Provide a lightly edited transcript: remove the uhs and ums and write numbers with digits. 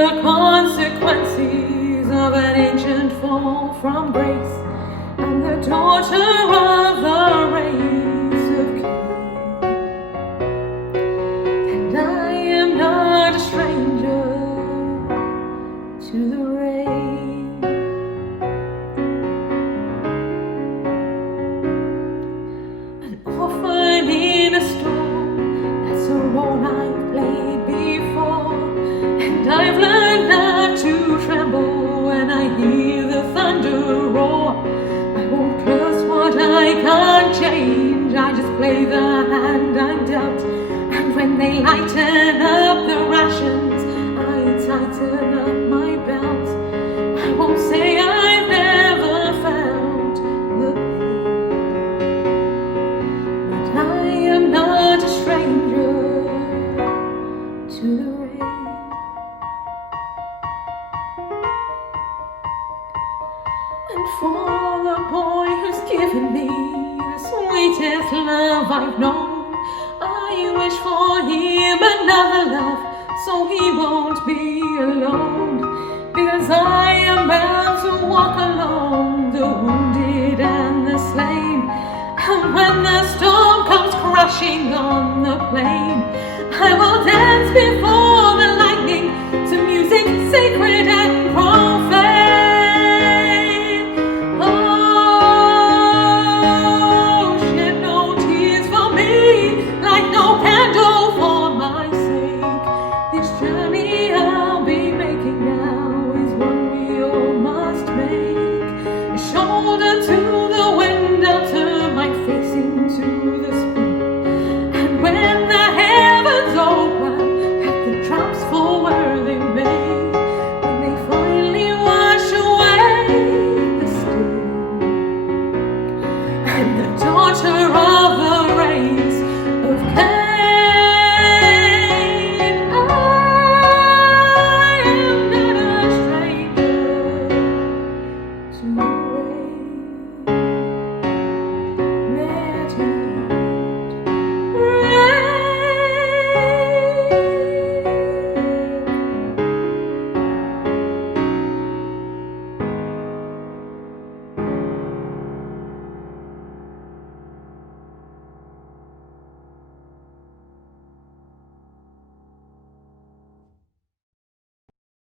the consequences of an ancient fall from grace. I'm the daughter of the race of kings, and I am not a stranger to the rain. An orphan in a storm, that's a role I've played before, and I've learned not to tremble when I hear the thunder roar. I won't curse what I can't change, I just play the hand I'm dealt. And when they lighten up the rations, I tighten up my belt. I won't say I've never felt the pain, but I am not a stranger to the rain. And for the boy who's given me the sweetest love I've known, I wish for him another love, so he won't be alone. Because I am bound to walk along the wounded and the slain. And when the storm comes crashing on the plain, I will dance before